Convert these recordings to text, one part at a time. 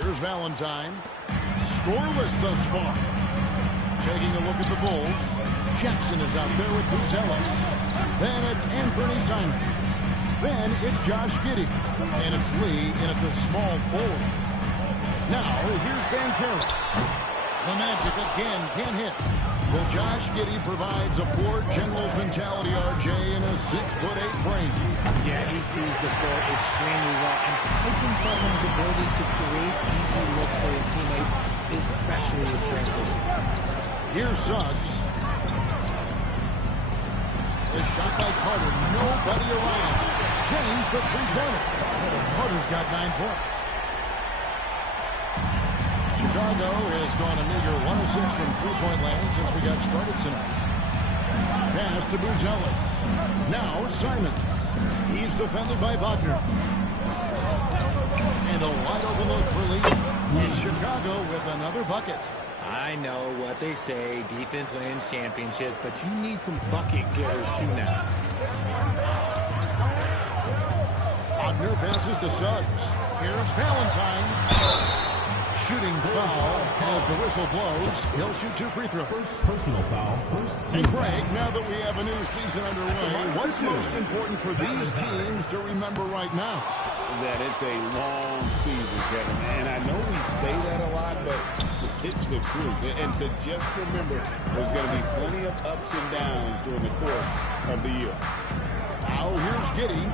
Here's Valentine. Scoreless thus far. Taking a look at the Bulls. Jackson is out there with Buzelis. Then it's Anthony Simon. Then it's Josh Giddey. And it's Lee in at the small forward. Now, here's Banchero. The Magic again can't hit. Well, Josh Giddey provides a Ford General's mentality, RJ, in a 6'8" frame. Yeah, he sees the floor extremely well and prides himself on his ability to create easy looks for his teammates, especially with transition. Here's Suggs. The shot by Carter. Nobody around. James the three-pointer. Carter's got 9 points. Chicago has gone a meager 1 of 6 from three-point land since we got started tonight. Pass to Buzelis. Now Simon. He's defended by Wagner. And a wide open look for Lee. In Chicago with another bucket. I know what they say, defense wins championships, but you need some bucket getters too now. Wagner passes to Suggs. Here's Valentine. Shooting foul as the whistle blows. He'll shoot 2 free throws. First personal foul. And Greg, now that we have a new season underway, what's most important for these teams to remember right now? That it's a long season, Kevin. And I know we say that a lot, but it's the truth. And to just remember, there's going to be plenty of ups and downs during the course of the year. Now here's Giddey.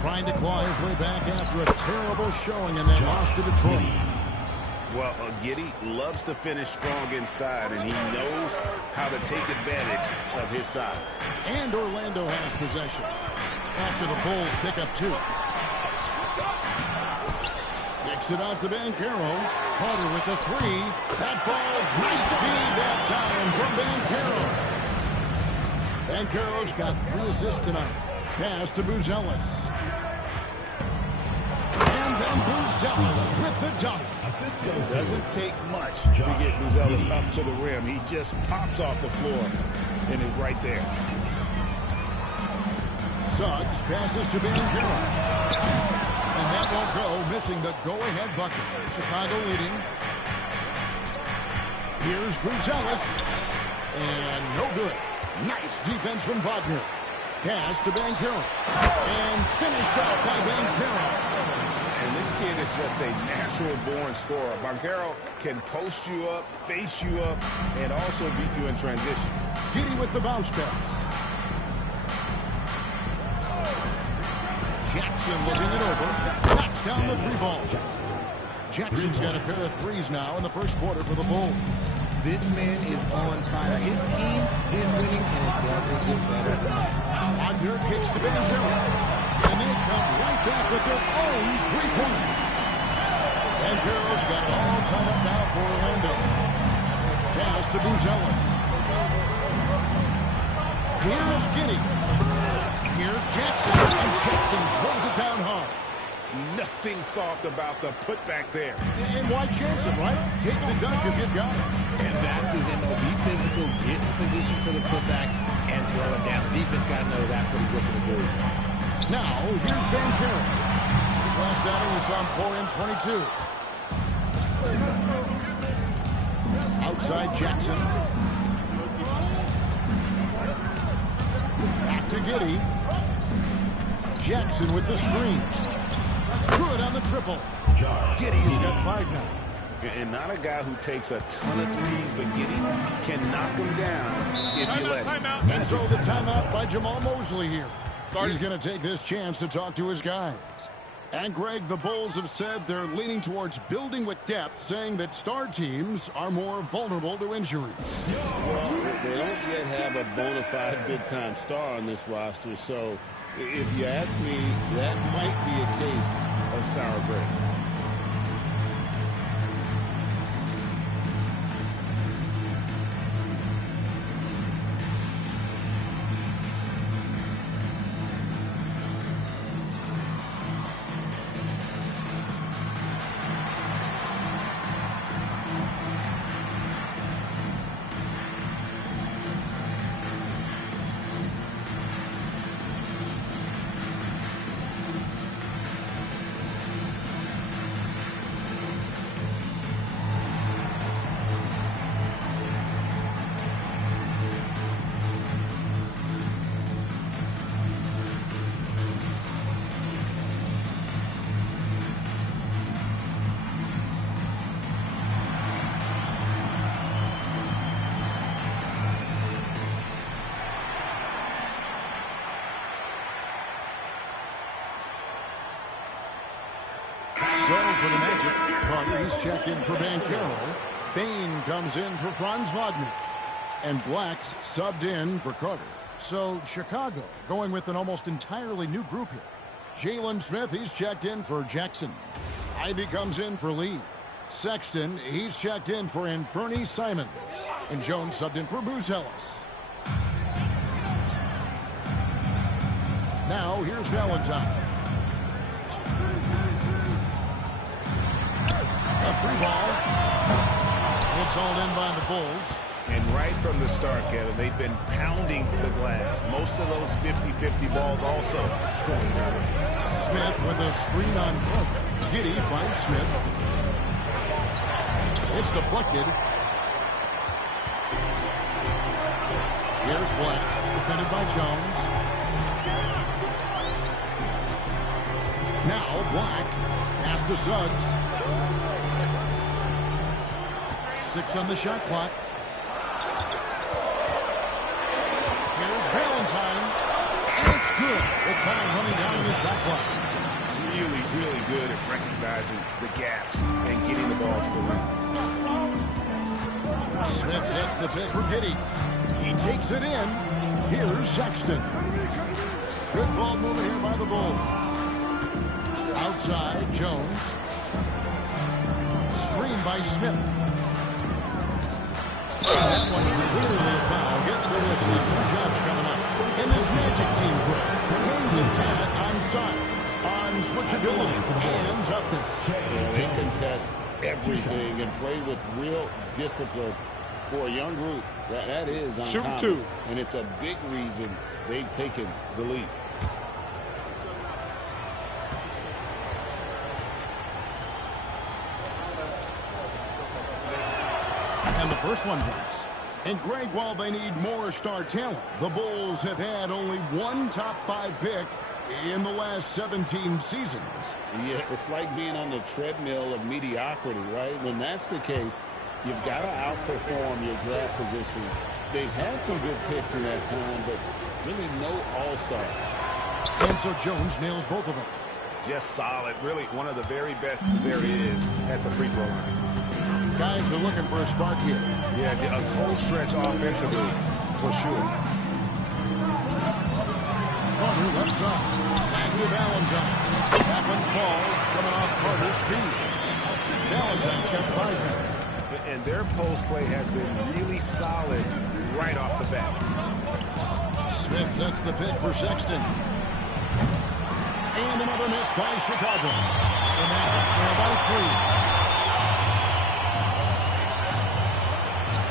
Trying to claw his way back after a terrible showing in that loss to Detroit. Well, Giddey loves to finish strong inside, and he knows how to take advantage of his size. And Orlando has possession after the Bulls pick up 2. Kicks it out to Banchero. Carter with the 3. That falls. Nice feed that time from Banchero. Banchero's got 3 assists tonight. Pass to Buzelis. And then Buzelis with the dunk. It doesn't take much to get Buzelis up to the rim. He just pops off the floor and is right there. Suggs passes to Banchero. And that won't go, missing the go-ahead bucket. Chicago leading. Here's Buzelis. And no good. Nice defense from Wagner. Pass to Banchero. And finished off by Banchero. And this kid is just a natural-born scorer. Banchero can post you up, face you up, and also beat you in transition. Giddey with the bounce pass. Jackson looking it over. Knocks down the 3-ball. Jackson's got a pair of 3s now in the first quarter for the Bulls. This man is on fire. His team is winning, and it doesn't get better than that. Wagner kicks to Banchero. And they come right back with their own 3-pointer. Banchero's got it all tied up now for Orlando. Pass to Buzelis. Here's Giddey. Here's Jackson. And Jackson throws it down hard. Nothing soft about the putback there. And why chance it, right? Take the dunk if you've got it. And that's his MO. Be physical, get in position for the putback, and throw it down. The defense got to know that's what he's looking to do. Now, here's Banchero. His last outing, we saw him pour in 22. Outside Jackson. Back to Giddey. Jackson with the screen. Good on the triple. Giddey's got 5 now. And not a guy who takes a ton of threes, but Giddey can knock them down if you let him. And so the timeout by Jamal Mosley here. He's going to take this chance to talk to his guys. And Greg, the Bulls have said they're leaning towards building with depth, saying that star teams are more vulnerable to injuries. Well, they don't yet have a bona fide big-time star on this roster, so if you ask me, that might be a case of sour grapes. So for the Magic, Carter, he's checked in for Banchero. Bane comes in for Franz Wagner. And Black's subbed in for Carter. So Chicago going with an almost entirely new group here. Jalen Smith, he's checked in for Jackson. Ivy comes in for Lee. Sexton, he's checked in for Anfernee Simons. And Jones subbed in for Buzelis. Now here's Valentine. A free ball. It's all in by the Bulls. And right from the start, Kevin, they've been pounding the glass. Most of those 50-50 balls also going that way. Smith with a screen on Carter. Giddey finds Smith. It's deflected. Here's Black, defended by Jones. Now Black, pass to Suggs. 6 on the shot clock. Here's Valentine. And it's good. The time running down the shot clock. Really, really good at recognizing the gaps and getting the ball to the rim. Smith gets the pick for Giddey. He takes it in. Here's Sexton. Good ball movement here by the Bulls. Outside, Jones. Screen by Smith. That one clearly a foul. Gets the whistle. 2 shots coming up. In this Magic team play, games intent on size, on switchability, and toughness. Yeah, they contest everything and play with real discipline. For a young group, that is uncommon. Shoot 2. And it's a big reason they've taken the lead. And the first one drops. And Greg, while they need more star talent, the Bulls have had only one top 5 pick in the last 17 seasons. Yeah, it's like being on the treadmill of mediocrity, right? When that's the case, you've got to outperform your draft position. They've had some good picks in that time, but really no all-star. And so Jones nails both of them. Just solid. Really one of the very best there is at the free throw line. Guys are looking for a spark here. Yeah, a cold stretch offensively for sure. Carter left side. Back to Valentine. That one falls, coming off Carter's feet. Valentine's got 5 now. And their post play has been really solid right off the bat. Smith sets the pick for Sexton. And another miss by Chicago. The Magic trail by 3.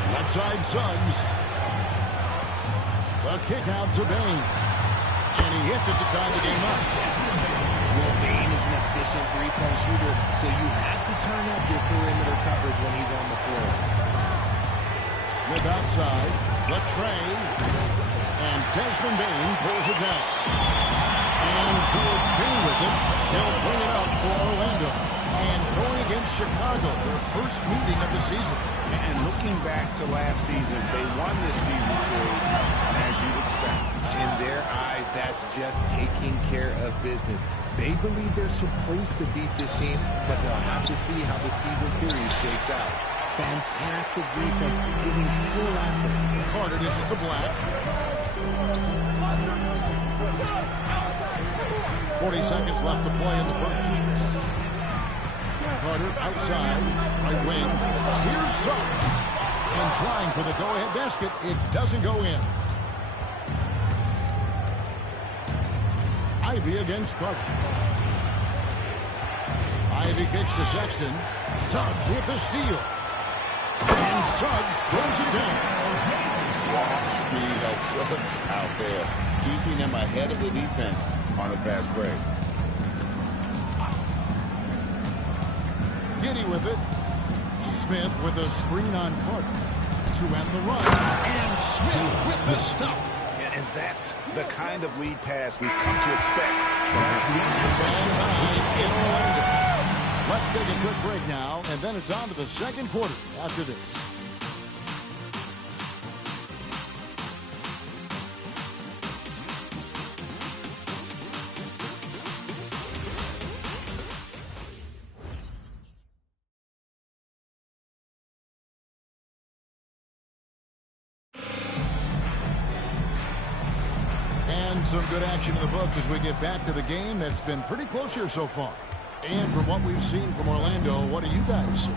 Left side Suggs. The kick out to Bane. And he hits it to tie the game up. Well, Bane is an efficient three-point shooter, so you have to turn up your perimeter coverage when he's on the floor. Smith outside. The tray. And Desmond Bane pulls it down. And so it's Bane with it. He'll bring it up for Orlando. And going against Chicago, their first meeting of the season. And looking back to last season, they won this season series as you'd expect. In their eyes, that's just taking care of business. They believe they're supposed to beat this team, but they'll have to see how the season series shakes out. Fantastic defense, giving full effort. Carter dishes to Black. 40 seconds left to play in the first. Carter outside, right wing. Here's Suggs. And trying for the go-ahead basket. It doesn't go in. Ivy against Carter. Ivy kicks to Sexton. Suggs with the steal. And Suggs throws it down. Speed helps Suggs out there, keeping him ahead of the defense on a fast break. Giddey with it. Smith with a screen on Carter to end the run. And Smith with the stuff. And that's the kind of lead pass we've come to expect from It's all time in Orlando. Let's take a quick break now, and then it's on to the second quarter after this. And some good action in the books as we get back to the game that's been pretty close here so far. And from what we've seen from Orlando, what do you guys see?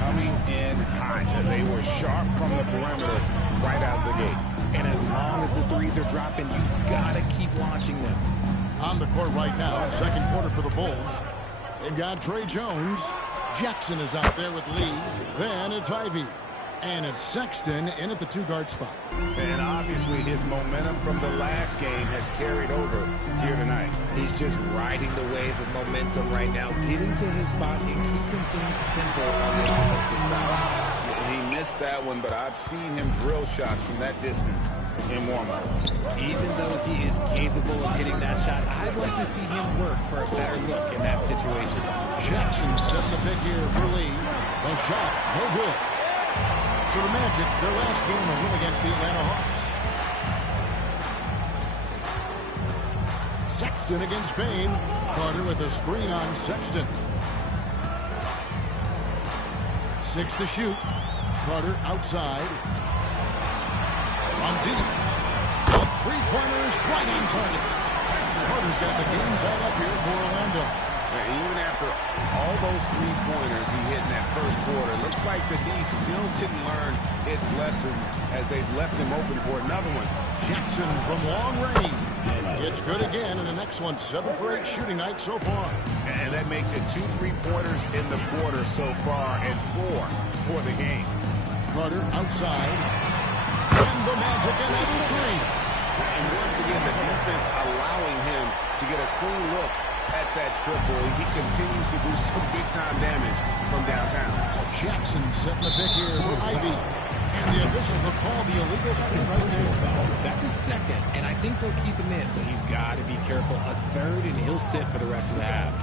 Coming in hot. They were sharp from the perimeter right out of the gate. And as long as the threes are dropping, you've got to keep launching them. On the court right now, second quarter for the Bulls. They've got Trey Jones. Jackson is out there with Lee. Then it's Ivy. And it's Sexton in at the two-guard spot. And obviously his momentum from the last game has carried over here tonight. He's just riding the wave of momentum right now, getting to his spots and keeping things simple on the offensive side. He missed that one, but I've seen him drill shots from that distance in warm-up. Even though he is capable of hitting that shot, I'd like to see him work for a better look in that situation. Jackson setting the pick here for Lee. The shot, no good. So the Magic, their last game will win against the Atlanta Hawks. Sexton against Payne. Carter with a screen on Sexton. 6 to shoot. Carter outside. On deep. A three-pointers right on target. Carter's got the game tied up here for Orlando. Even after all those three-pointers he hit in that first quarter, looks like the D still didn't learn its lesson as they've left him open for another one. Jackson from long range. It's good again, and the next one 7 for 8 shooting night so far. And that makes it 2 3-pointers in the quarter so far and 4 for the game. Carter outside. And the Magic another three. And once again, the defense allowing him to get a clean look at that triple. He continues to do some big-time damage from downtown. Jackson setting the pick here for Ivy. And the officials will call the illegal screen right there. That's a second, and I think they'll keep him in, but he's got to be careful. A third, and he'll sit for the rest of the half.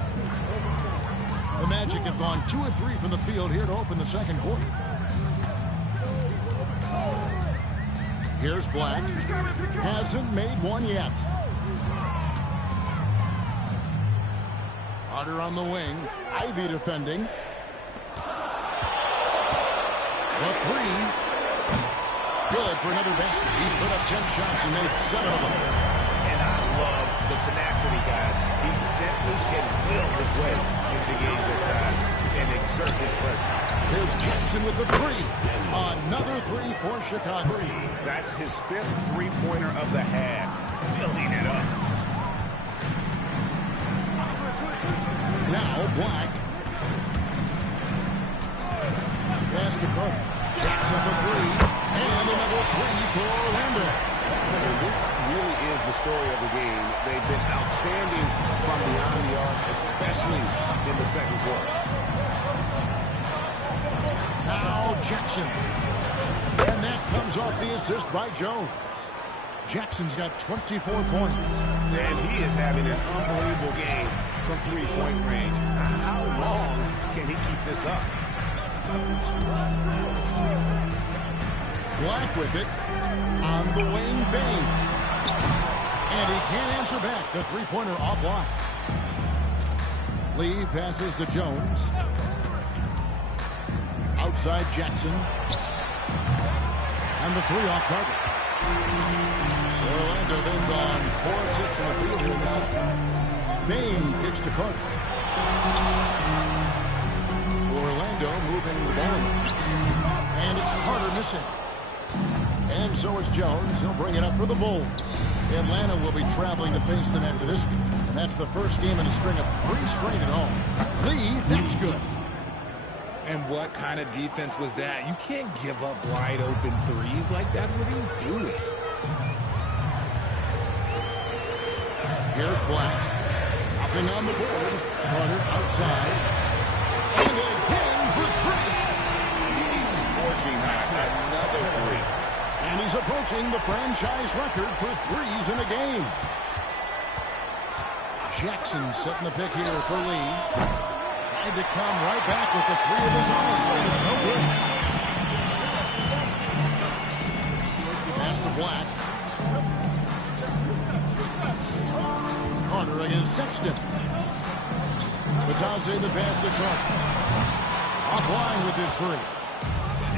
The Magic have gone 2 of 3 from the field here to open the second quarter. Here's Black. Hasn't made one yet. Carter on the wing. Ivy defending. The three. Good for another basket. He's put up 10 shots and made 7 of them. And I love the tenacity, guys. He simply can will his way into games at times and exert his presence. Here's Jackson with the three. Another three for Chicago. That's his 5th three-pointer of the half. Filling it up. Now Black. Pass to Carter. Jackson the three. And another three for Orlando. And this really is the story of the game. They've been outstanding from beyond the arc, especially in the second quarter. Now Jackson. And that comes off the assist by Jones. Jackson's got 24 points. And he is having an unbelievable game from three-point range. How long can he keep this up? Black with it. On the wing, Bane. And he can't answer back. The three-pointer offline. Lee passes to Jones. Outside Jackson. And the three off target. Orlando then gone 4 of 6 in the field here in the second. Bane kicks to Carter. Orlando moving the ball. And it's Carter missing. And so is Jones. He'll bring it up for the Bulls. Atlanta will be traveling to face them after this game. And that's the first game in a string of 3 straight at home. Lee, that's good. And what kind of defense was that? You can't give up wide open threes like that. What are you doing? Here's Black. Nothing on the board. Carter outside. And again for 3. He's scorching hot. Another 3. And he's approaching the franchise record for threes in a game. Jackson setting the pick here for Lee. Tried to come right back with the 3 of his own, but it's no good. Pass to Black. Carter against Sexton. Batadze the pass to Carter. Offline with his 3.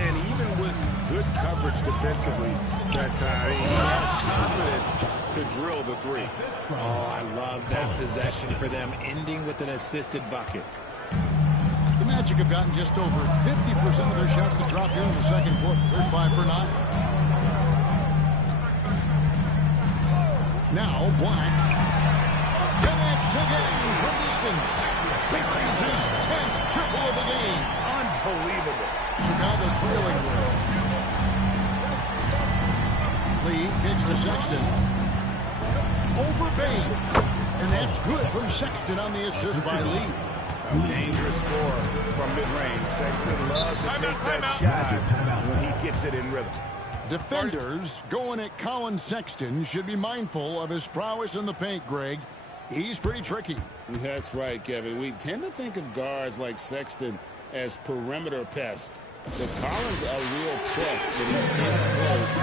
And even with good coverage defensively that time. He has confidence to drill the three. Oh, I love that possession for them, ending with an assisted bucket. The Magic have gotten just over 50% of their shots to drop here in the second quarter. They're 5 for 9. Now Black connects again from distance. Buries his 10th triple of the game. Unbelievable. Chicago trailing here. Lee kicks to Sexton. Over Bane. And that's good from Sexton on the assist by Lee. A dangerous score from mid-range. Sexton loves to take that shot when he gets it in rhythm. Defenders going at Colin Sexton should be mindful of his prowess in the paint, Greg. He's pretty tricky. That's right, Kevin. We tend to think of guards like Sexton as perimeter pests. But Collins a real pest when he's getting close.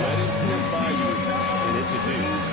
Let him slip by you, and it's a deuce.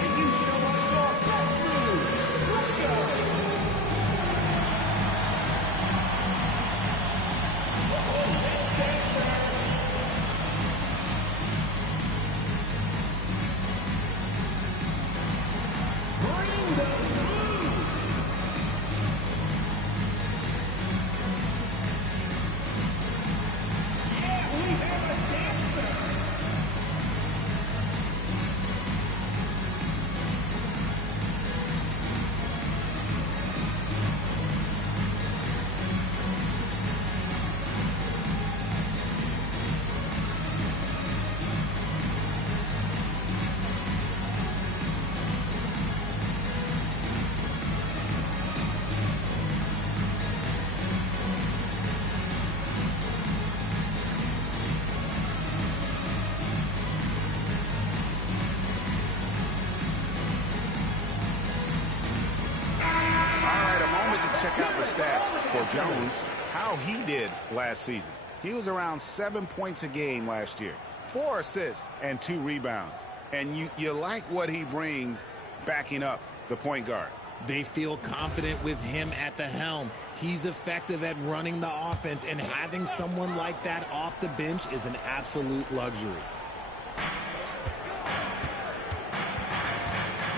Check out the stats for Jones, how he did last season. He was around 7 points a game last year, 4 assists and 2 rebounds. And you like what he brings backing up the point guard. They feel confident with him at the helm. He's effective at running the offense, and having someone like that off the bench is an absolute luxury.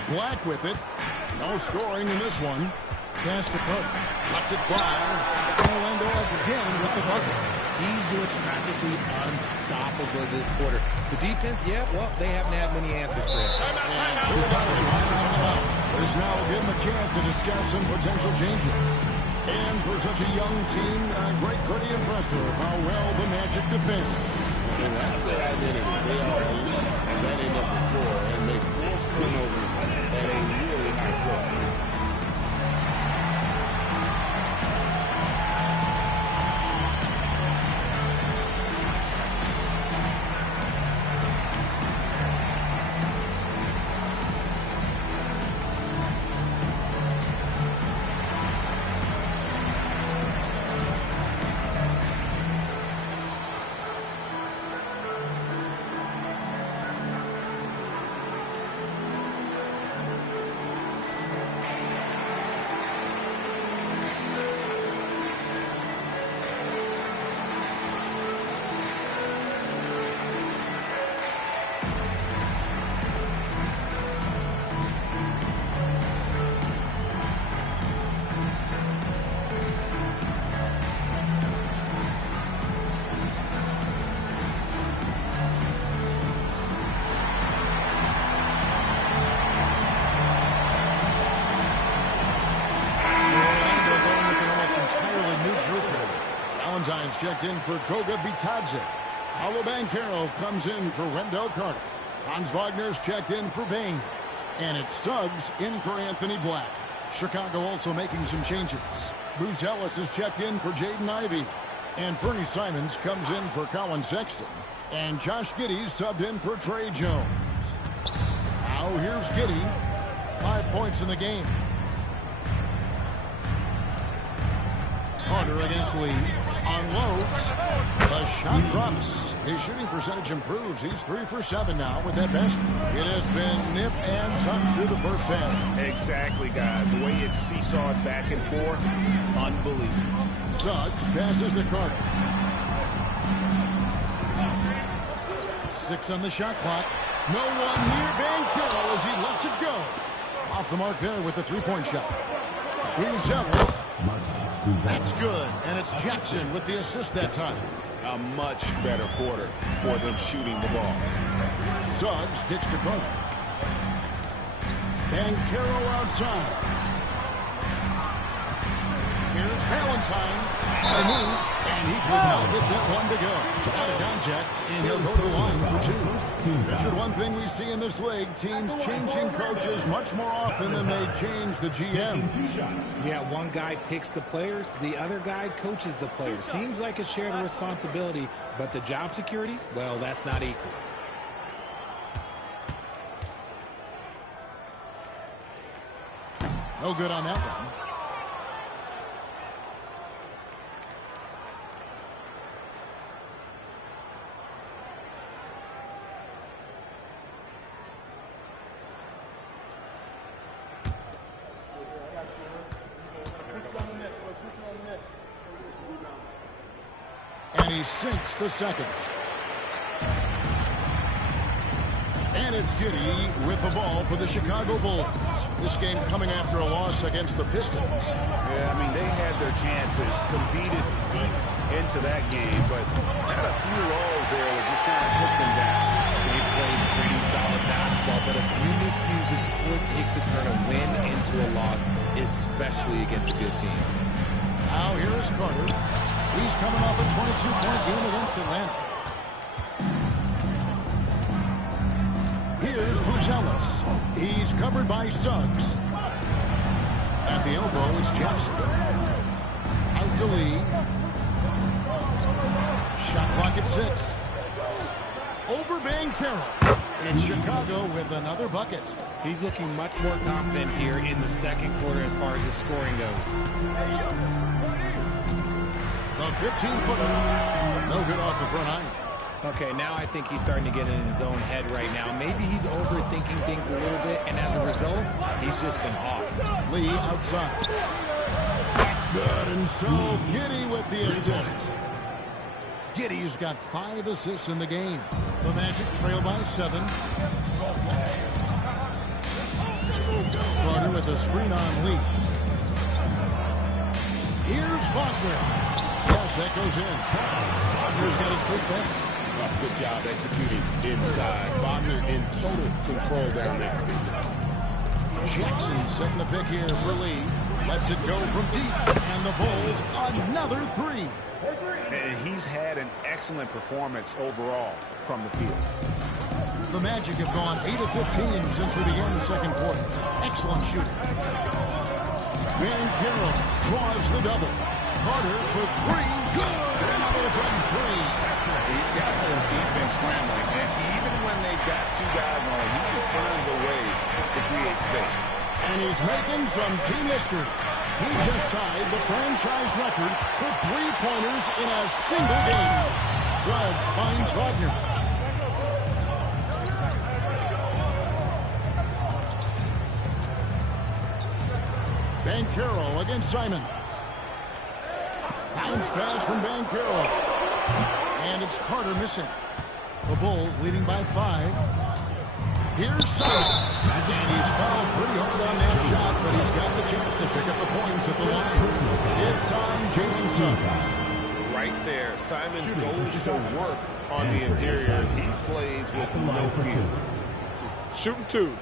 Black with it. No scoring in this one. Pass to Cook. Lets it fly. Orlando again with the bucket. He's looked practically unstoppable this quarter. The defense, yeah, well, they haven't had many answers for him. There's now give him a chance to discuss some potential changes. And for such a young team, Greg, pretty impressive how well the Magic defends. And that's their identity. They are elite at that end of the floor, and they force turnovers at a really high clip. Valentine's checked in for Goga Bitadze. Paolo Banchero comes in for Wendell Carter. Hans Wagner's checked in for Bane. And it's Suggs in for Anthony Black. Chicago also making some changes. Bruce Ellis is checked in for Jaden Ivey. And Fernie Simons comes in for Colin Sexton. And Josh Giddey subbed in for Trey Jones. Now here's Giddey. 5 points in the game. Carter against Lee. Unloads. The shot drops. His shooting percentage improves. He's 3 for 7 now with that basket. It has been nip and tuck through the first half. Exactly, guys. The way it's seesawed back and forth, unbelievable. Suggs passes to Carter. 6 on the shot clock. No one near Banchero as he lets it go. Off the mark there with the three-point shot. Here's Ellis. That's good. And it's Jackson with the assist that time. A much better quarter for them shooting the ball. Suggs kicks to Carter. Banchero outside. Here's Valentine. The move, and he could not get that one to go. Out of contact, and he'll go to the line for two. Richard, one thing we see in this league, teams changing coaches much more often than they change the GM. Yeah, one guy picks the players, the other guy coaches the players. Seems like a shared responsibility, but the job security, well, that's not equal. No good on that one. And he sinks the second. And it's Giddey with the ball for the Chicago Bulls. This game coming after a loss against the Pistons. Yeah, I mean, they had their chances, competed deep into that game, but had a few lulls there that just kind of took them down. They played pretty solid basketball, but a few miscues is all it takes to turn a win into a loss, especially against a good team. Now here is Carter. He's coming off a 22-point game against Atlanta. Here's Buzelis. He's covered by Suggs. At the elbow is Jackson. Out to Lee. Shot clock at 6. Over Banchero. And Chicago with another bucket. He's looking much more confident here in the second quarter as far as his scoring goes. The 15-footer. No good off the front iron. Okay, now I think he's starting to get in his own head right now. Maybe he's overthinking things a little bit, and as a result, he's just been off. Lee outside. That's good, and so Giddey with the assist. Giddey's got 5 assists in the game. The Magic trail by 7. Carter with a screen on Lee. Here's Wagner. Yes, that goes in. Wagner's got his first basket. Good job executing inside. Wagner in total control down there. Jackson setting the pick here for Lee. Lets it go from deep. And the Bulls another 3. And he's had an excellent performance overall from the field. The Magic have gone 8 of 15 since we began the second quarter. Excellent shooting. Banchero drives the double. Carter for 3. Good! Another from 3. He's got his defense scrambling, and even when they've got 2 guys on, he just finds a way to create space. And he's making some team history. He just tied the franchise record for 3-pointers in a single game. Suggs finds Wagner. Banchero against Simon. Bounce pass from Banchero. And it's Carter missing. The Bulls leading by 5. Here's Simon. And he's fouled pretty hard on that shot, but he's got the chance to pick up the points at the line. It's on Jalen Suggs. Right there, Simons goes to work on the interior. He plays with no fear. Shooting 2.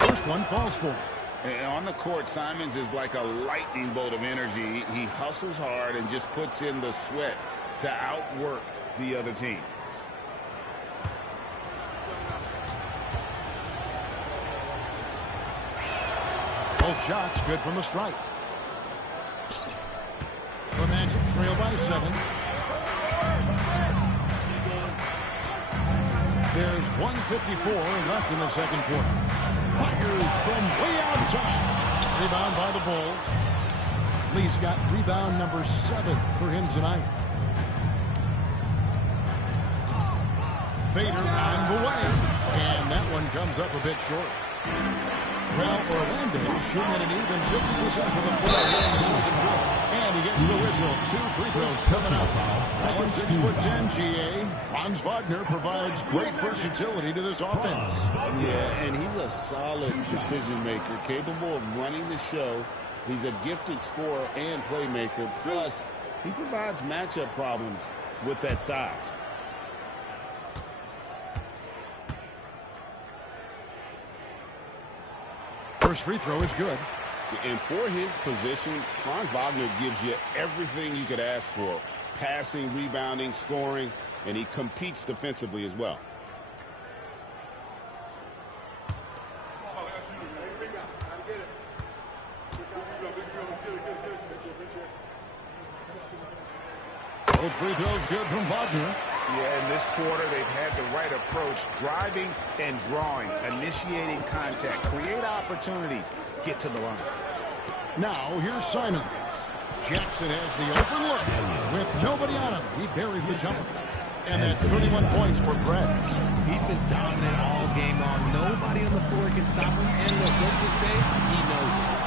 First one falls for him. And on the court, Simons is like a lightning bolt of energy. He hustles hard and just puts in the sweat to outwork the other team. Both shots good from the strike. The Magic trail by 7. There's 1:54 left in the second quarter. Fires from way outside. Rebound by the Bulls. Lee's got rebound number 7 for him tonight. Fader on the way. And that one comes up a bit short. Well, Orlando shooting at an even 50% for the floor here in the season. And he gets the whistle. 2 free throws coming up. Now 6'10", GA. Franz Wagner provides great versatility to this offense. Yeah, and he's a solid decision maker, capable of running the show. He's a gifted scorer and playmaker. Plus, he provides matchup problems with that size. First free throw is good. And for his position, Franz Wagner gives you everything you could ask for. Passing, rebounding, scoring, and he competes defensively as well. Both free throws good from Wagner. Yeah, in this quarter, they've had the right approach, driving and drawing, initiating contact, create opportunities, get to the line. Now, here's Simons. Jackson has the open look. With nobody on him, he buries the jumper. And that's 31 points for Krebs. He's been dominant all game long. Nobody on the floor can stop him. And look, let's just say he knows it.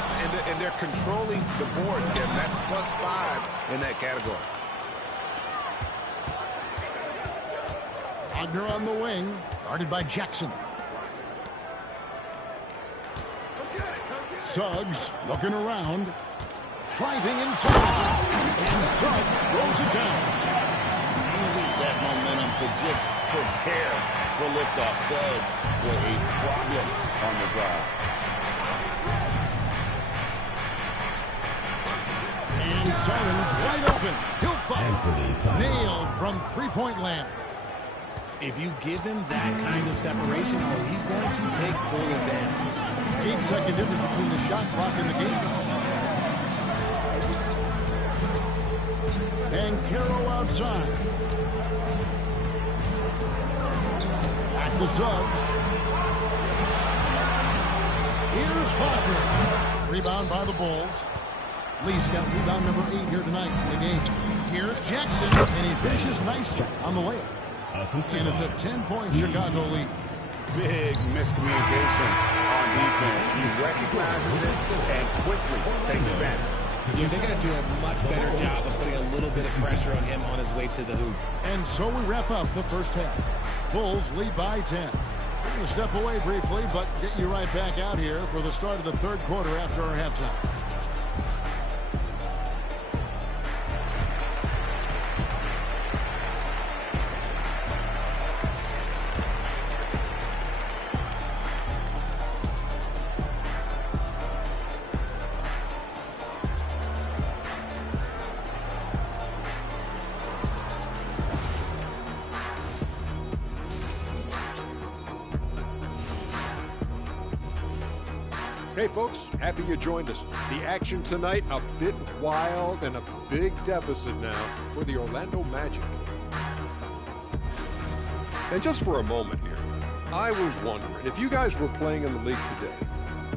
And they're controlling the boards, Kevin. That's +5 in that category. Wagner on the wing, guarded by Jackson. Suggs looking around, driving inside, and Suggs throws it down. Using that momentum to just prepare for liftoff. Suggs with a problem on the drive. And Simons wide open. He'll fire. Nailed from three-point land. If you give him that kind of separation, he's going to take full advantage. 8-second difference between the shot clock and the game. And Carroll outside. Back to Suggs. Here's Wagner. Rebound by the Bulls. Lee's got rebound number 8 here tonight in the game. Here's Jackson, and he finishes nicely on the layup. And it's a 10-point Chicago lead. Big miscommunication on defense. He recognizes it and quickly takes advantage. Yeah, they're going to do a much better job of putting a little bit of pressure on him on his way to the hoop. And so we wrap up the first half. Bulls lead by 10. We're going to step away briefly, but get you right back out here for the start of the third quarter after our halftime. Hey folks, happy you joined us. The action tonight, a bit wild and a big deficit now for the Orlando Magic. And just for a moment here, I was wondering, if you guys were playing in the league today,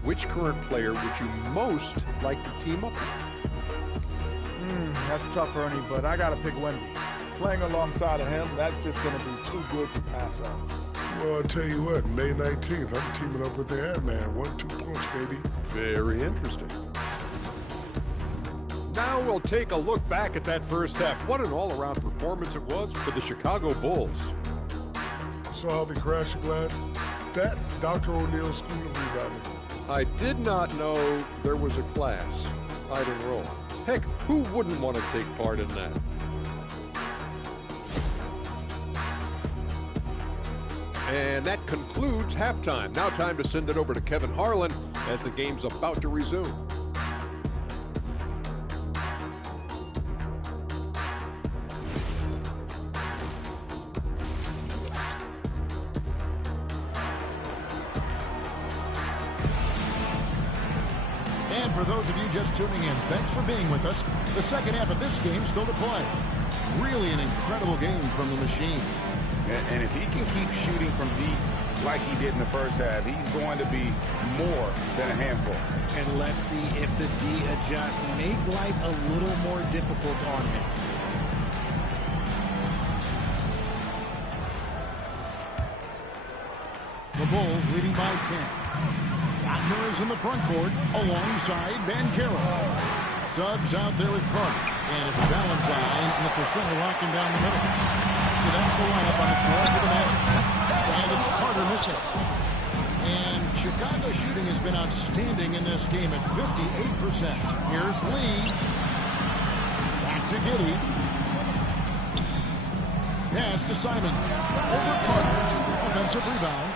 which current player would you most like to team up with? That's tough, Ernie, but I gotta pick Wemby. Playing alongside of him, that's just gonna be too good to pass up. Well, I'll tell you what, May 19th, I'm teaming up with the Ant-Man. 1-2 punch, baby. Very interesting. Now we'll take a look back at that first half. What an all-around performance it was for the Chicago Bulls. Saw how they crashed the glass? That's Dr. O'Neill's School of Rebounding. I did not know there was a class. I'd enroll. Heck, who wouldn't want to take part in that? And that concludes halftime. Now time to send it over to Kevin Harlan as the game's about to resume. And for those of you just tuning in, thanks for being with us. The second half of this game still to play. Really an incredible game from the machine. And if he can keep shooting from deep like he did in the first half, he's going to be more than a handful. And let's see if the D adjusts, make life a little more difficult on him. The Bulls leading by 10. Wagner is in the front court alongside Banchero. Suggs out there with Carter. And it's Valentine in the center locking down the middle. So that's the lineup on the floor for the Magic. And it's Carter missing. And Chicago's shooting has been outstanding in this game at 58%. Here's Lee. Back to Giddey. Pass to Simon. Over Carter. Offensive rebound.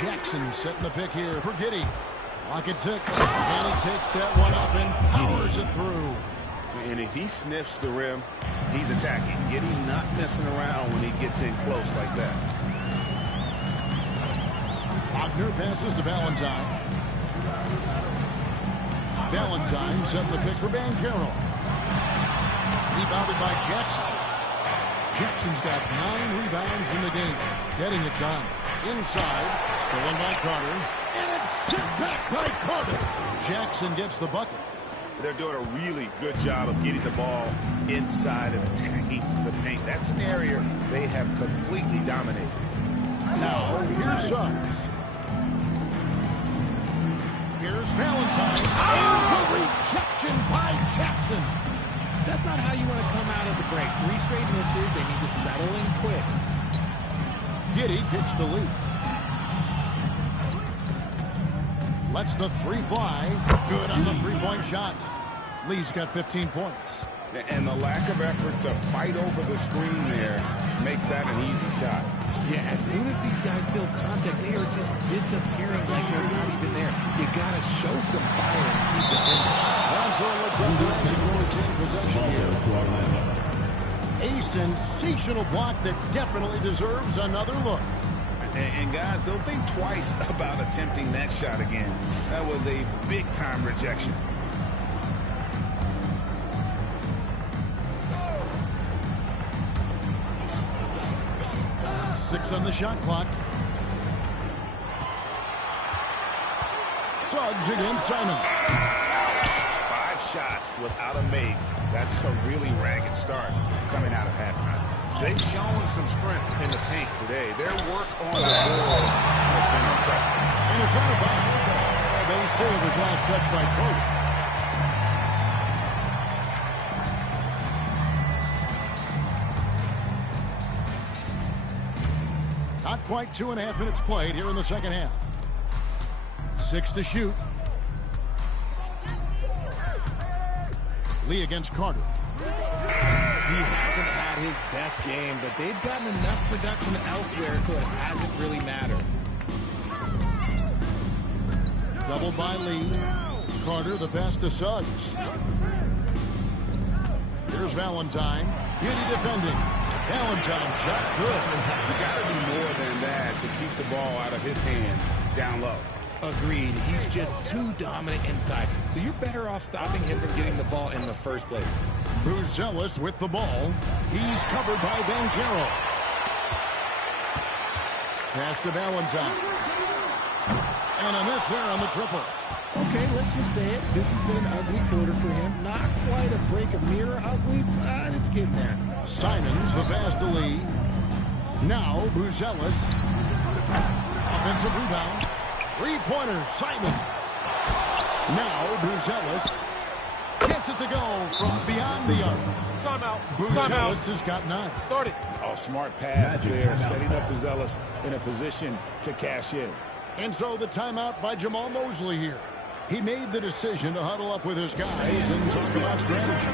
Jackson setting the pick here for Giddey. Clock at 6. And he takes that one up and powers it through. And if he sniffs the rim, he's attacking. Giddey not messing around when he gets in close like that. Wagner passes to Valentine. Valentine set the pick for Banchero. Rebounded by Jackson. Jackson's got 9 rebounds in the game. Getting it done. Inside. Stolen by Carter. And it's sent back by Carter. Jackson gets the bucket. They're doing a really good job of getting the ball inside and attacking the paint. That's an area they have completely dominated. Now, here's Suggs. Here's Valentine. Oh! The rejection by Jackson. That's not how you want to come out of the break. 3 straight misses. They need to settle in quick. Giddey gets the lead. Lets the 3 fly. Good on the 3-point shot. Lee's got 15 points. And the lack of effort to fight over the screen there makes that an easy shot. Yeah, as soon as these guys feel contact, they are just disappearing like they're not even there. You got to show some fire and keep defending. Lonzo looks like the Magic will retain possession here. A sensational block that definitely deserves another look. And guys, don't think twice about attempting that shot again. That was a big-time rejection. Six on the shot clock. Suggs against Simon. 5 shots without a make. That's a really ragged start coming out of halftime. They've shown some strength in the paint today. Their work on the board has been impressive. And it's out of bounds. They say it was last touched by Carter. Not quite 2.5 minutes played here in the second half. 6 to shoot. Lee against Carter. He hasn't had his best game, but they've gotten enough production elsewhere, so it hasn't really mattered. Double by Lee. Carter, the pass to Suggs. Here's Valentine. Giddey defending. Valentine shot good. You got to do more than that to keep the ball out of his hands down low. Agreed. He's just too dominant inside, so you're better off stopping him from getting the ball in the first place. Buzelis with the ball. He's covered by Banchero. Pass to Valentine. And a miss there on the triple. Okay, let's just say it. This has been an ugly quarter for him. Not quite a break of mirror ugly, but it's getting there. Simons, the pass to Lee. Now, Buzelis. Offensive rebound. 3-pointer, Simon. Now, Buzelis. Gets it to go from beyond the arc. Timeout. Buzelis has got 9. Start it. Oh, smart pass there, setting up Buzelis in a position to cash in. And so the timeout by Jamal Mosley here. He made the decision to huddle up with his guys and talk about strategy.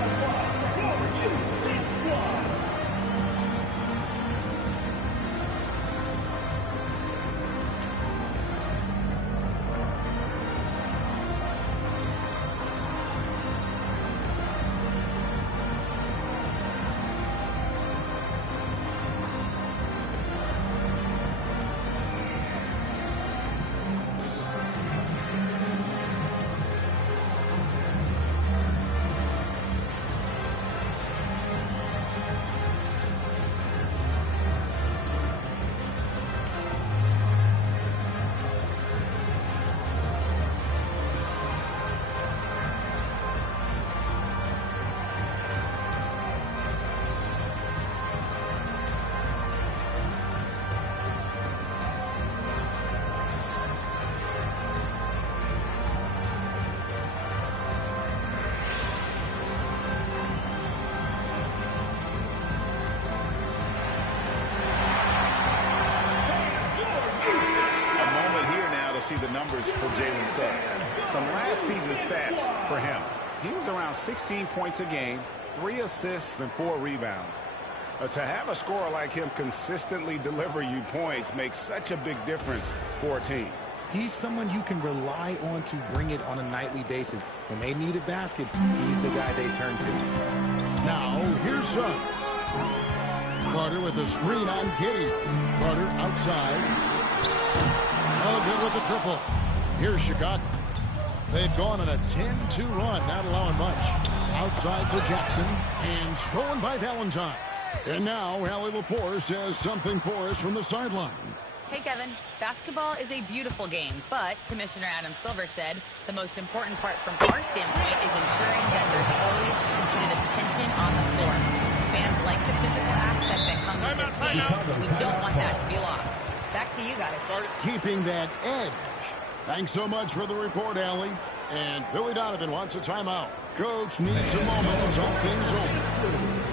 to see the numbers for Jalen Suggs. Some last season stats for him. He was around 16 points a game, 3 assists, and 4 rebounds. To have a scorer like him consistently deliver you points makes such a big difference for a team. He's someone you can rely on to bring it on a nightly basis. When they need a basket, he's the guy they turn to. Now, here's Suggs. Carter with a screen on Giddey. Carter outside. No good with the triple. Here's Chicago. They've gone on a 10-2 run, not allowing much. Outside to Jackson, and stolen by Valentine. And now, Allie LaForce has something for us from the sideline. Hey, Kevin. Basketball is a beautiful game, but Commissioner Adam Silver said the most important part from our standpoint is ensuring that there's always complete attention on the floor. Fans like the physical aspect that comes with this game. We don't want that to be lost. Back to you guys. Keeping that edge. Thanks so much for the report, Allie. And Billy Donovan wants a timeout. Coach needs a moment to talk things over.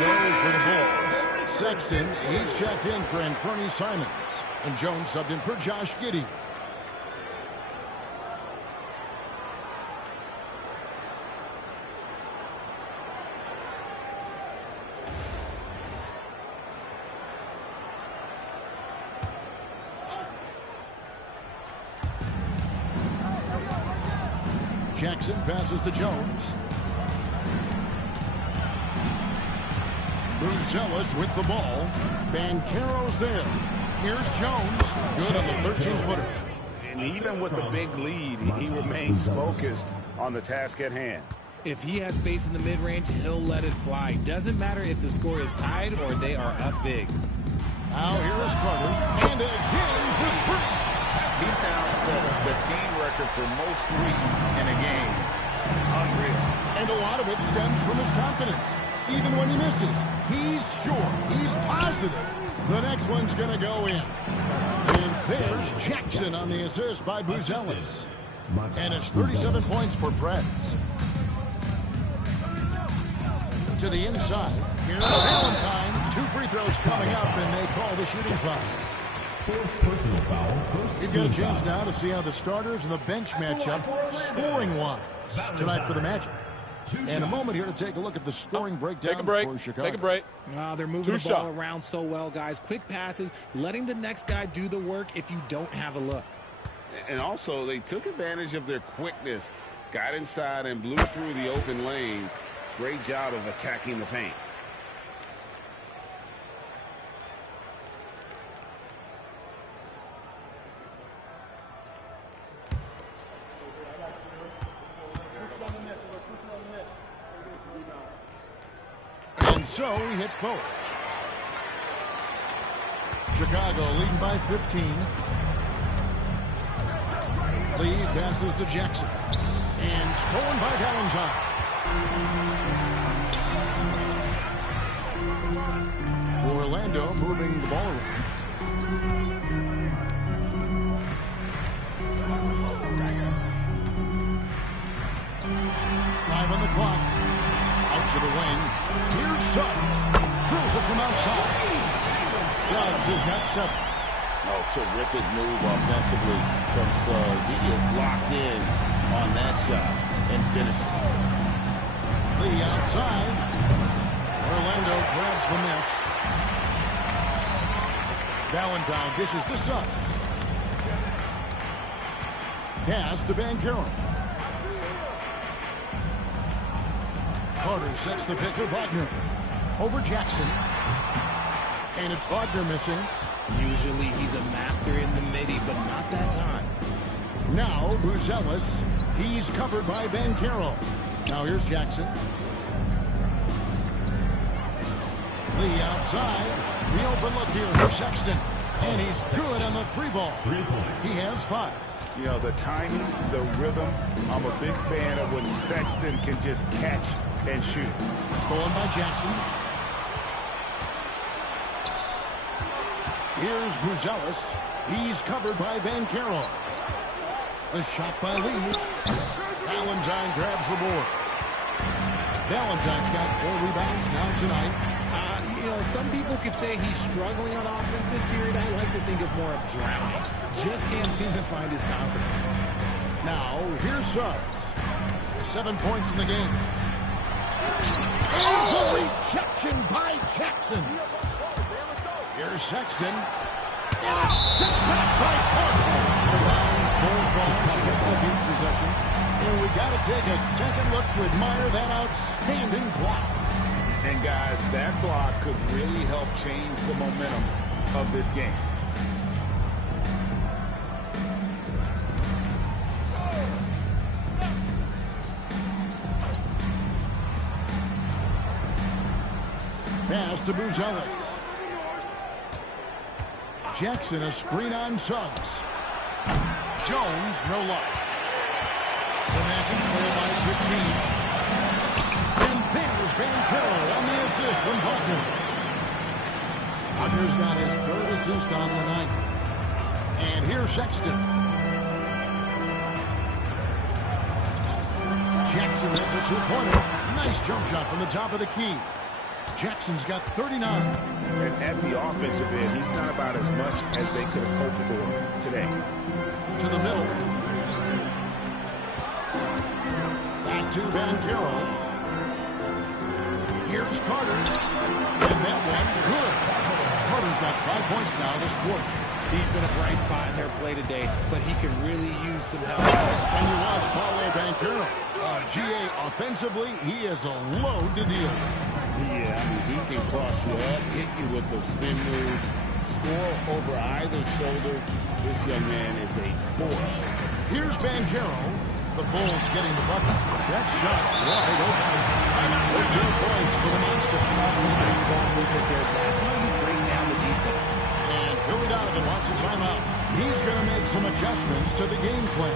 So for the Bulls, Sexton, he's checked in for Anfernee Simons. And Jones subbed in for Josh Giddey. Jackson passes to Jones. Buzelis with the ball. Banchero's there. Here's Jones. Good on the 13-footer. And even with a big lead, he remains focused on the task at hand. If he has space in the mid-range, he'll let it fly. Doesn't matter if the score is tied or they are up big. Now here is Carter. And again for three. He's now set the team record for most threes in a game. Unreal. And a lot of it stems from his confidence. Even when he misses, he's sure, he's positive the next one's going to go in. And there's Jackson on the assist by Buzelis. And it's 37 points for Preds. To the inside. Here's Valentine. 2 free throws coming up, and they call the shooting foul. Personal foul. We've got a chance now to see how the starters and the bench match up scoring-wise tonight for the Magic. And a moment here to take a look at the scoring breakdown for Chicago. Take a break. They're moving the ball around so well, guys. Quick passes, letting the next guy do the work if you don't have a look. And also, they took advantage of their quickness, got inside and blew through the open lanes. Great job of attacking the paint. And so he hits both. Chicago leading by 15. Lee passes to Jackson. And stolen by Valentine. Orlando moving the ball around. 5 on the clock. Out to the wing. Here's Suggs. Drills it from outside. Suggs has got 7. Oh, terrific move offensively from Suggs. He is locked in on that shot and finishes. Lee outside. Orlando grabs the miss. Valentine dishes to Suggs. Pass to Banchero. Carter sets the pick for Wagner. Over Jackson. And it's Wagner missing. Usually he's a master in the midi, but not that time. Now Buzelis. He's covered by Banchero. Now here's Jackson. Lee outside. The open look here for Sexton. And he's good on the 3-ball. He has 5. You know, the timing, the rhythm. I'm a big fan of when Sexton can just catch and shoot. Stolen by Jackson. Here's Buzelis. He's covered by Banchero. A shot by Lee. Valentine grabs the board. Valentine's got 4 rebounds now tonight. You know, some people could say he's struggling on offense this period. I like to think of more of drowning. Just can't seem to find his confidence. Now, here's Suggs. 7 points in the game. And the rejection by Jackson. Here's Sexton. And set back by Carter. Rebounds, Bulls ball. She got the deep possession. And we got to take a second look to admire that outstanding block. And guys, that block could really help change the momentum of this game. Pass to Buzelis. Jackson, a screen on Suggs. Jones, no luck. The Magic trail by 15. And there's Banchero on the assist from Wagner. Wagner's got his 3rd assist on the night. And here's Sexton. Jackson hits a 2-pointer. Nice jump shot from the top of the key. Jackson's got 39. And at the offensive end, he's done about as much as they could have hoped for today. To the middle. Back to Banchero. Here's Carter. And that one, good. Carter's got 5 points now this quarter. He's been a bright spot in their play today, but he can really use some help. And you watch Paolo Banchero. GA, offensively, he is a load to deal with. Yeah, I mean, he can cross you up, hit you with the spin move, score over either shoulder. This young man is a force. Here's Banchero. The Bulls getting the bucket. That shot wide open. 13 points for the Monster. Nice ball movement there. That's how you break down the defense. And Billy Donovan wants a timeout. He's going to make some adjustments to the game plan.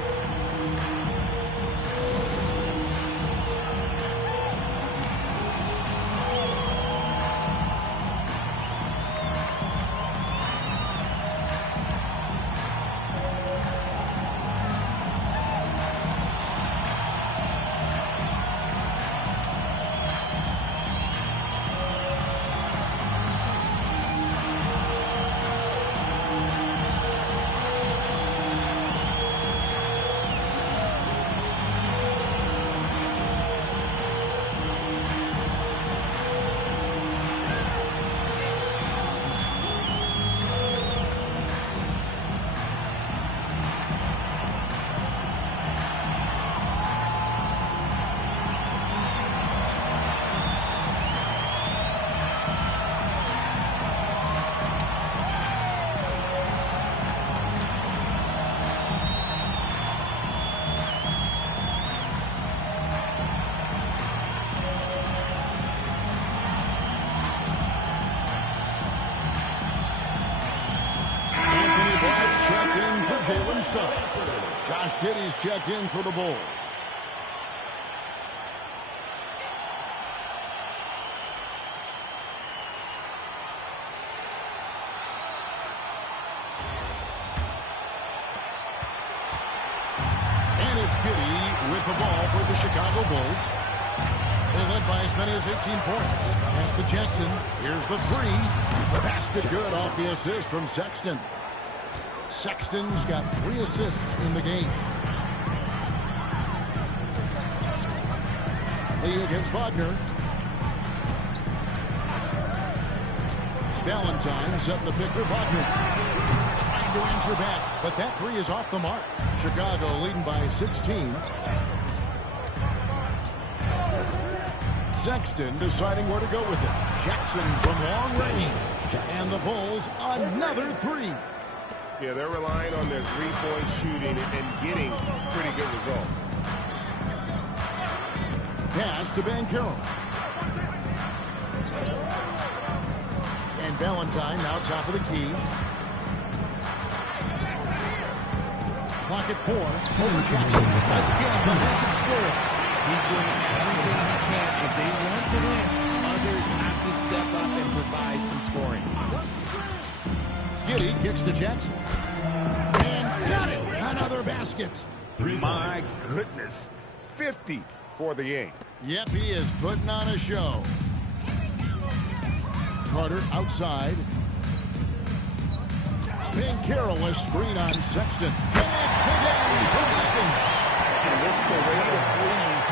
Josh Giddey's checked in for the Bulls. And it's Giddey with the ball for the Chicago Bulls. They led by as many as 18 points. Pass to Jackson. Here's the 3. The basket good off the assist from Sexton. Sexton's got 3 assists in the game. Lee against Wagner. Valentine setting the pick for Wagner. Trying to answer back, but that three is off the mark. Chicago leading by 16. Sexton deciding where to go with it. Jackson from long range. And the Bulls, another three. Yeah, they're relying on their three-point shooting and getting pretty good results. Pass to Banchero. And Valentine now top of the key. Pocket four. Over Jackson. Again, the magic score. He's doing everything he can. If they want to win, others have to step up and provide some scoring. Giddey kicks to Jackson. And got it. Another basket. My goodness. 50 for the game. Yep, he is putting on a show. Carter outside. Banchero a screen on Sexton. Connects again from distance. And this parade of threes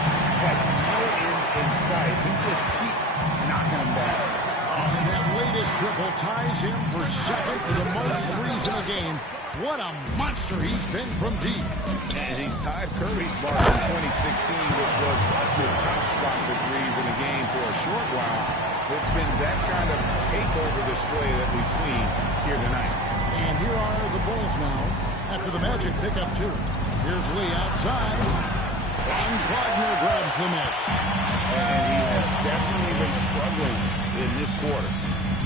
has no end in sight. He just keeps knocking them down. And that latest triple ties him for second for the most threes in a game. What a monster he's been from deep. And he's tied Curry's mark in 2016, which was the top spot for threes in the game for a short while. It's been that kind of takeover display that we've seen here tonight. And here are the Bulls now after the Magic pick up two. Here's Lee outside. And Wagner grabs the miss. And he has definitely been struggling in this quarter.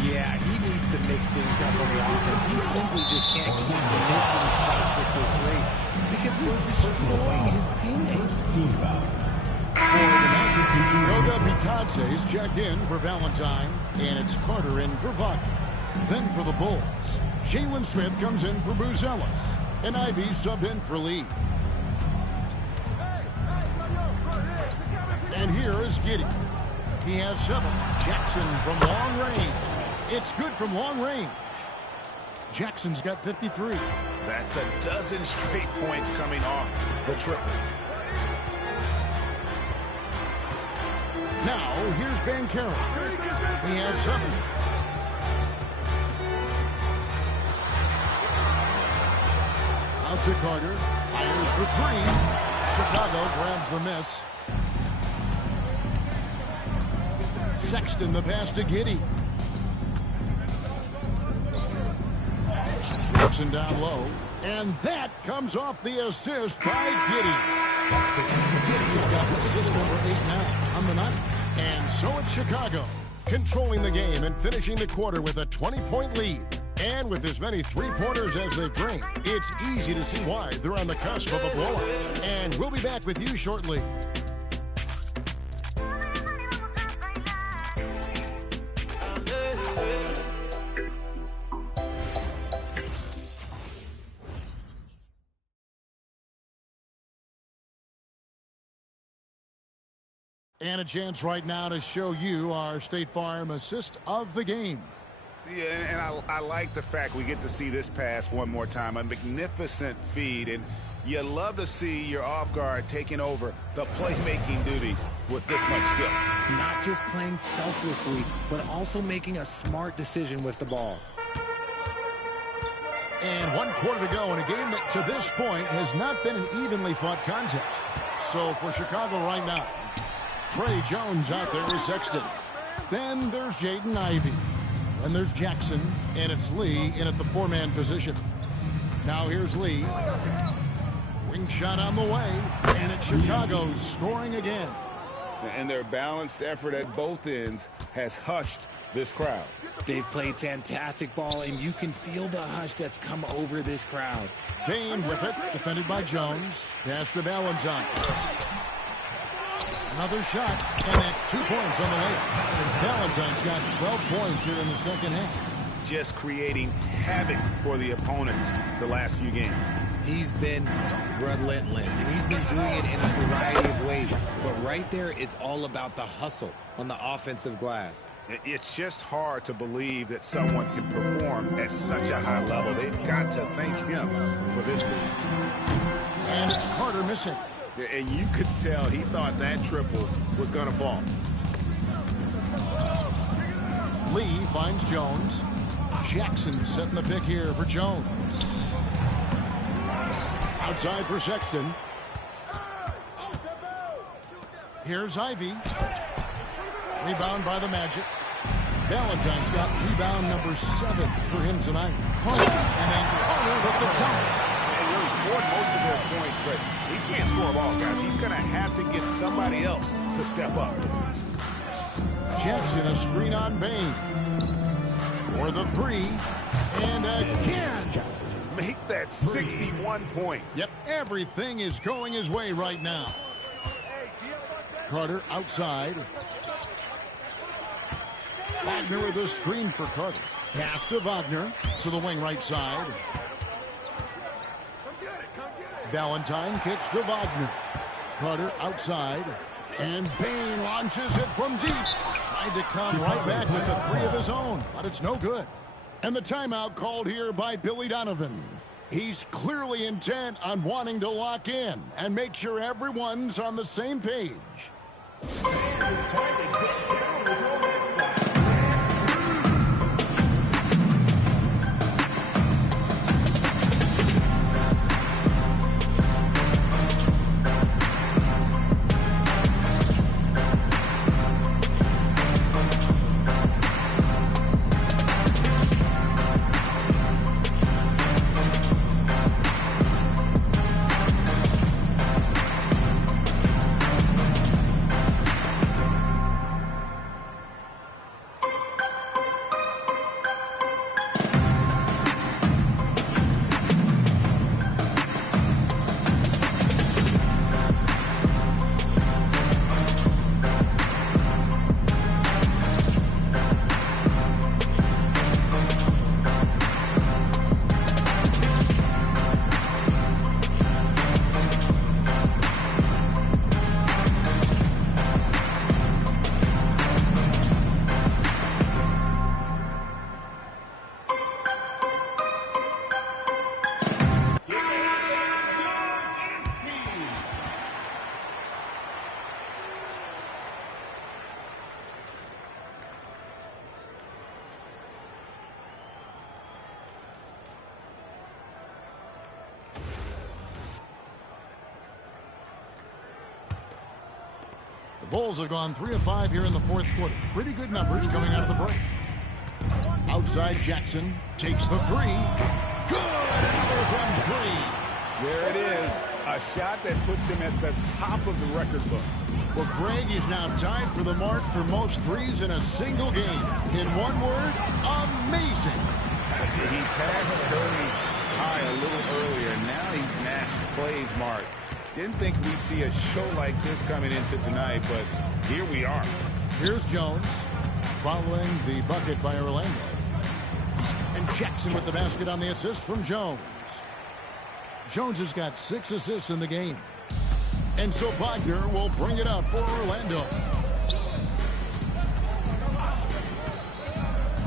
Yeah, he needs to mix things up on the offense. He simply just can't keep missing shots at this rate because he's destroying his teammates. For the Magic, Yoga Bitadze is checked in for Valentine, and it's Carter in for Wagner. Then for the Bulls, Jalen Smith comes in for Buzelis, and Ivy subbed in for Lee. And here is Giddey. He has 7. Jackson from long range. It's good from long range. Jackson's got 53. That's a dozen straight points coming off the triple. Now, here's Banchero. He has 7. Out to Carter. Fires for 3. Chicago grabs the miss. Sexton the pass to Giddey. Jackson down low. And that comes off the assist by Giddey. Giddey's got assist number 8 now on the night. And so it's Chicago, controlling the game and finishing the quarter with a 20-point lead. And with as many three-pointers as they've drained, it's easy to see why they're on the cusp of a blowout. And we'll be back with you shortly. And a chance right now to show you our State Farm assist of the game. Yeah, and I like the fact we get to see this pass one more time. A magnificent feed, and you love to see your off guard taking over the playmaking duties with this much skill. Not just playing selflessly, but also making a smart decision with the ball. And 1 quarter to go in a game that to this point has not been an evenly fought contest. So for Chicago right now, Trey Jones out there with Sexton. Then there's Jaden Ivey. Then there's Jackson, and it's Lee in at the 4-man position. Now here's Lee. Wing shot on the way, and it's Chicago scoring again. And their balanced effort at both ends has hushed this crowd. They've played fantastic ball, and you can feel the hush that's come over this crowd. Bain with it, defended by Jones. Pass to Valentine. Another shot, and that's 2 points on the way. And Valentine's got 12 points here in the second half. Just creating havoc for the opponents the last few games. He's been relentless, and he's been doing it in a variety of ways. But right there, it's all about the hustle on the offensive glass. It's just hard to believe that someone can perform at such a high level. They've got to thank him for this week. And it's Carter missing. And you could tell he thought that triple was going to fall. Lee finds Jones. Jackson setting the pick here for Jones. Outside for Sexton. Here's Ivy. Rebound by the Magic. Valentine's got rebound number 7 for him tonight. Carter, and then Carter with the dunk. He really scored most of their points, but he can't score them all, guys. He's going to have to get somebody else to step up. Jackson, a screen on Bane. For the 3. And again. Make that 61 points. Yep, everything is going his way right now. Carter outside. Wagner with a screen for Carter. Pass to Wagner to the wing right side. Valentine kicks to Wagner. Carter outside. And Bane launches it from deep. Tried to come right back with the 3 of his own, but it's no good. And the timeout called here by Billy Donovan. He's clearly intent on wanting to lock in and make sure everyone's on the same page. The Bulls have gone 3 of 5 here in the 4th quarter. Pretty good numbers coming out of the break. Outside Jackson takes the 3. Good! Another from 3. There it is. A shot that puts him at the top of the record book. Well, Greg is now tied for the mark for most threes in a single game. In one word, amazing. He passed Curry's high a little earlier. Now he's matched Clay's mark. Didn't think we'd see a show like this coming into tonight, but here we are. Here's Jones following the bucket by Orlando. And Jackson with the basket on the assist from Jones. Jones has got 6 assists in the game. And so Wagner will bring it up for Orlando.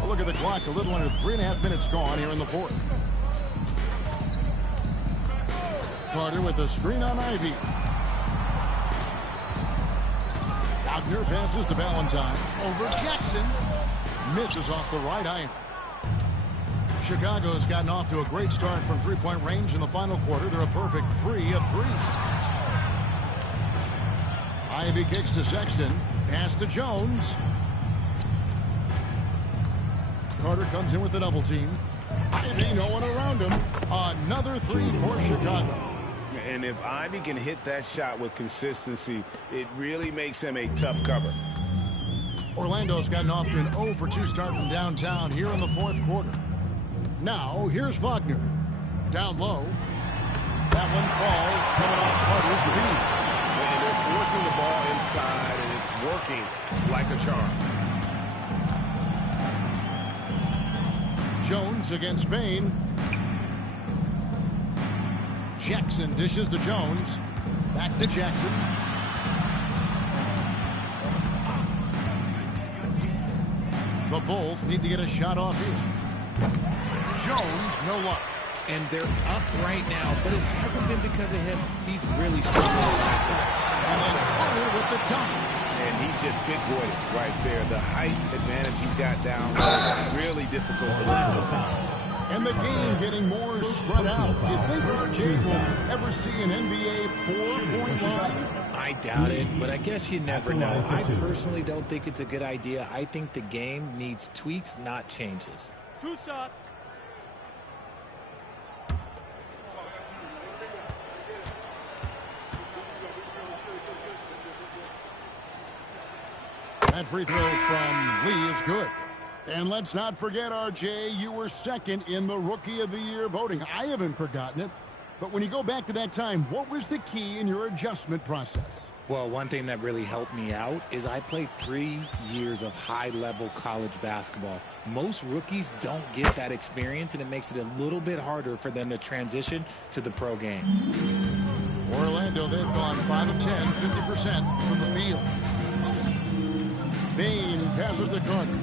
A look at the clock, a little under 3.5 minutes gone here in the 4th. Carter with a screen on Ivy. Wagner passes to Valentine. Over Jackson. Misses off the right iron. Chicago's gotten off to a great start from three-point range in the final quarter. They're a perfect 3 of 3. Ivy kicks to Sexton. Pass to Jones. Carter comes in with the double team. Ivy, no one around him. Another 3 for Chicago. And if Ivy can hit that shot with consistency, it really makes him a tough cover. Orlando's gotten off to an 0 for 2 start from downtown here in the 4th quarter. Now, here's Wagner. Down low. That one falls, coming off Carter's feet. And they're forcing the ball inside, and it's working like a charm. Jones against Bane. Jackson dishes to Jones. Back to Jackson. The Bulls need to get a shot off here. Jones, no luck. And they're up right now, but it hasn't been because of him. He's really struggled. And then Carter with the dunk. And he just big boy right there. The height advantage he's got down low, really difficult for him to defend. And the game getting more spread out. Do you think RJ will ever see an NBA 4-point line? I doubt it, but I guess you never know. I personally don't think it's a good idea. I think the game needs tweaks, not changes. 2 shots. That free throw from Lee is good. And let's not forget, RJ, you were second in the Rookie of the Year voting. I haven't forgotten it. But when you go back to that time, what was the key in your adjustment process? Well, one thing that really helped me out is I played 3 years of high-level college basketball. Most rookies don't get that experience, and it makes it a little bit harder for them to transition to the pro game. Orlando, they've gone 5 of 10, 50% from the field. Bane passes to Carter.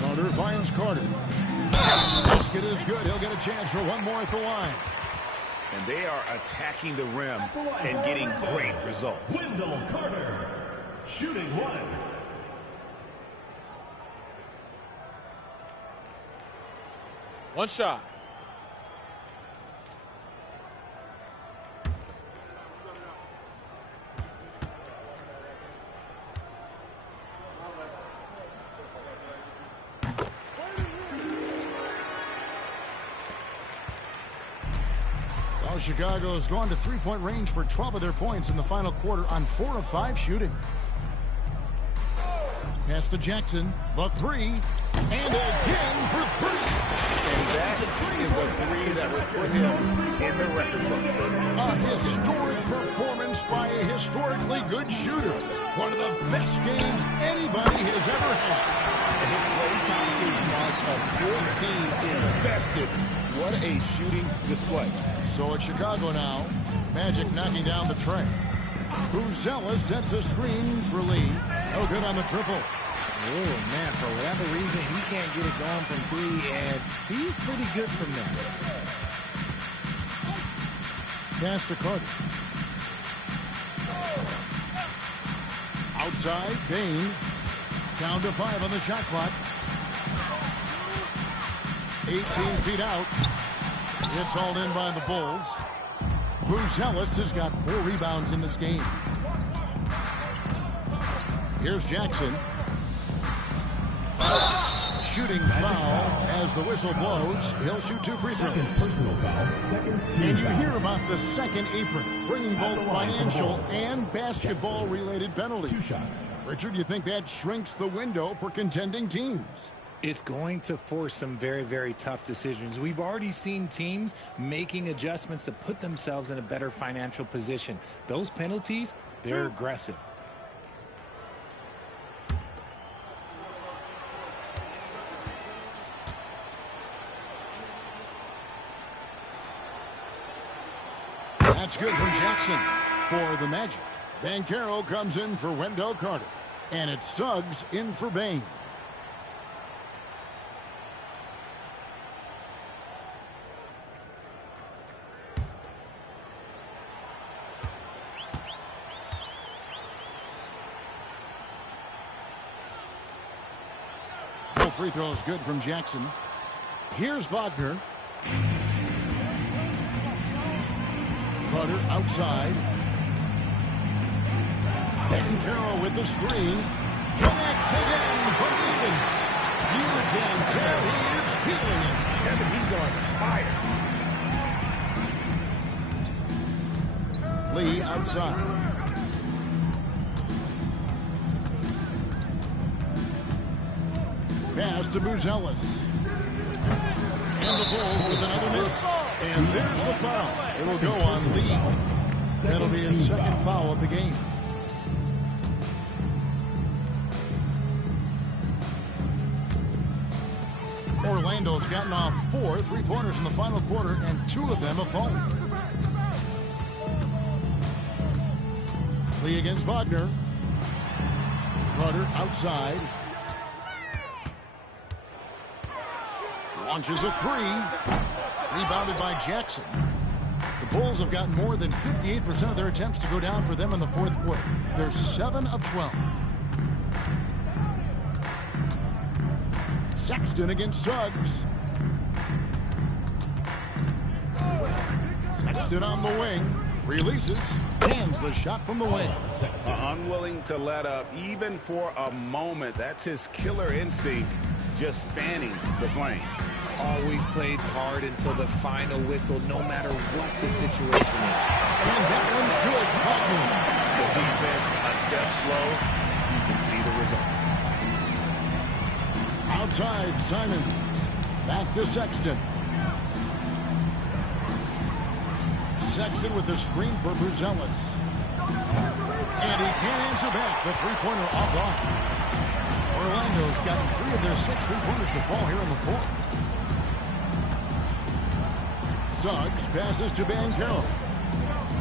Carter finds Carter. Basket is good. He'll get a chance for one more at the line. And they are attacking the rim and getting great results. Wendell Carter, shooting 1. One shot. Chicago has gone to three-point range for 12 of their points in the final quarter on 4 of 5 shooting. Pass to Jackson, the 3, and again for 3. And that is a 3 that will put him in the record book. A historic performance by a historically good shooter. One of the best games anybody has ever had. And his play time mark of 14 is bested. What a shooting display. So it's Chicago now. Magic knocking down the tray. Buzella sets a screen for Lee. No good on the triple. Oh, man, for whatever reason, he can't get it going from 3, and he's pretty good from there. Pass to Carter. Outside, Bane. Down to 5 on the shot clock. 18 feet out. It's hauled in by the Bulls. Buzelis has got 4 rebounds in this game. Here's Jackson. Shooting foul as the whistle blows. He'll shoot 2 free throws. Personal foul, And you hear about the second apron, bringing both financial and basketball-related penalties. 2 shots. Richard, you think that shrinks the window for contending teams? It's going to force some very, very tough decisions. We've already seen teams making adjustments to put themselves in a better financial position. Those penalties, they're aggressive. That's good from Jackson for the Magic. Banchero comes in for Wendell Carter. And it's Suggs in for Bane. No free throws good from Jackson. Here's Wagner. Carter outside. Banchero with the screen. Connects again from distance. You can tell he is feeling it. Kevin, he's on fire. Lee outside. Pass to Buzelis. And the Bulls with another miss. And there's the foul. It'll go on Lee. That'll be his second foul of the game. Orlando's gotten off 4 3-pointers in the final quarter, and 2 of them have fallen. Lee against Wagner. Carter outside. Launches a 3. Rebounded by Jackson. The Bulls have gotten more than 58% of their attempts to go down for them in the fourth quarter. They're 7 of 12. Sexton against Suggs. Sexton on the wing. Releases. Hands the shot from the wing. Unwilling to let up even for a moment. That's his killer instinct, just fanning the flame. Always plays hard until the final whistle, no matter what the situation is. And that one's good. The defense a step slow. You can see the results. Outside, Simons. Back to Sexton. Sexton with the screen for Bruzelis. And he can't answer back. The three-pointer offline. Orlando's gotten 3 of their 6 three-pointers to fall here in the fourth. Suggs passes to Banchero.